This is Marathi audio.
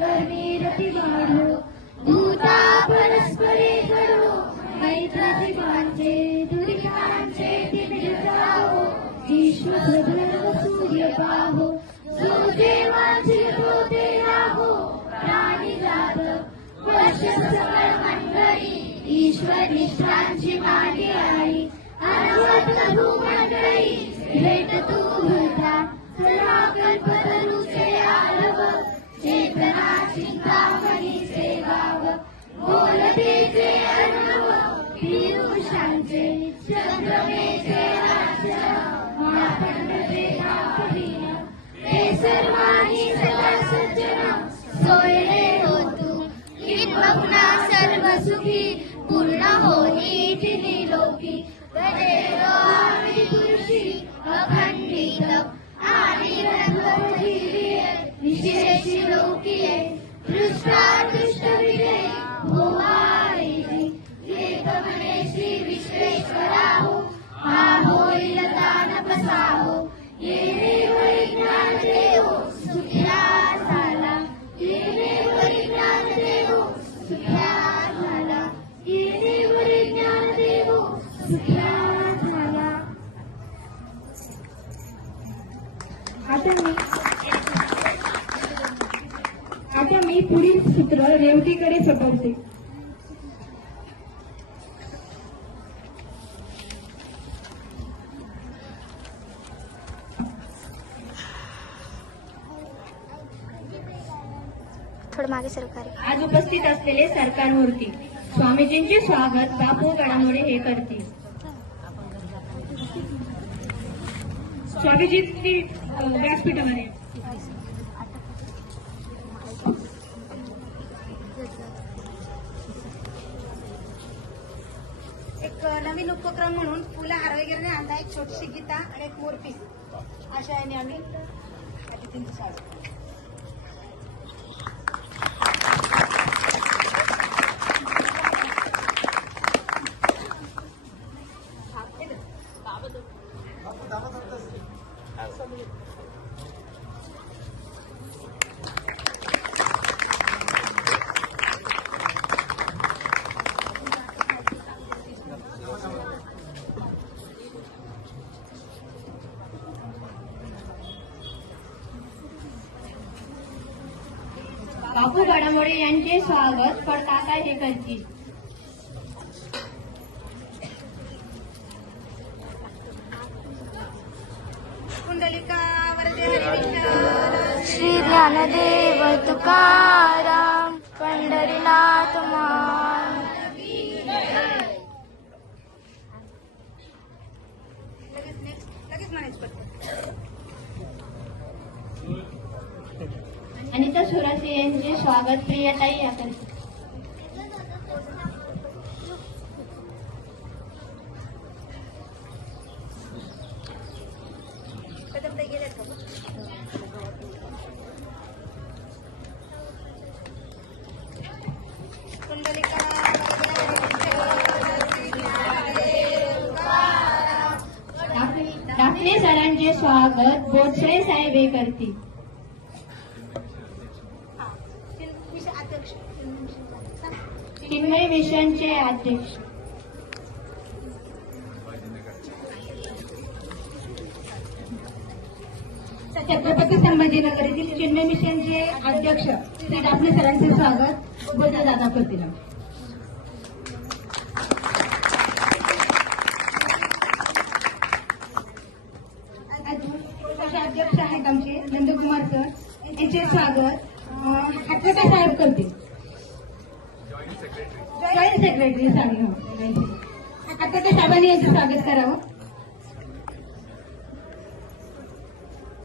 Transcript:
कर्मी रती वाढो, दूता परस्परे घडो, मैत्राचे बांधे दुर्गांचे दिव्य जावो, ईश्वर धर्म सूर्य पाहो, जो देवाचे तो ते राहो, प्राणी जात वर्ष सकळ मंडळी, ईश्वर निष्ठांची मागे आई, अनवत भूमंडळी भेट तू भरता, सर्वा कल्पतरूचे आरव, चेतना चिंतामणीचे गाव, बोलतेचे अर्णव, पियुषांचे चंद्रमेचे राज्य, मापंडते कापडीन, ते सर्वांनी सदा सज्जन, सोयरे होतु किंबहुना सर्व सुखी, पूर्ण होई लोकी, तदेव आम्ही पुरुषी अखंडित आणि रंगजीवीय, विशेषी लोकीये दृष्टादृष्ट विजयी, भोवारेजी एकमने श्री विश्वेश्वराहो, हा होईल दान बसाहो, येणे विज्ञान देवो सुख्या झाला, येणे विज्ञान देवो सुख्या झाला, येणे विज्ञान देवो सुख्या झाला. आता मी पुढील सूत्र रेवतीकडे सोपवते. मागे सरकारी आज उपस्थित असलेले सरकार मूर्ती स्वामीजींचे स्वागत बापू गडामुळे हे करतील. स्वामीजी व्यासपीठामध्ये. एक नवीन उपक्रम म्हणून फुलं हार वगैरे नाही आणला, एक छोटीशी गीता आणि एक मोरपीस अशा याने आम्ही अतिथींचं स्वागत. बापू गडामुळे यांचे स्वागत पडकाका हे करतील. कुंडलिका वरदे हरिविठ्ठल, श्री ज्ञानदेव तुकाराम पंढरीनाथ मान. लगेच म्हणायचं पडतं. अनिता सुरासे यांचे स्वागत प्रियताई या करतील. कदमताई गेल्यात का? कुंडलिका दाखले सरांचे स्वागत बोचरे साहेब हे करतील. अध्यक्ष चिन्मय मिशनचे अध्यक्ष छत्रपती संभाजीनगर येथील चिन्मय मिशनचे अध्यक्ष श्री दाखले सरांचे स्वागत बोलता दादा करतील. अध्यक्ष आहेत आमचे नंदकुमार सर, यांचे स्वागत हातवटे साहेब करतील. जॉईंट सेक्रेटरी हातवटे साहेबांनी यांचं स्वागत करावं.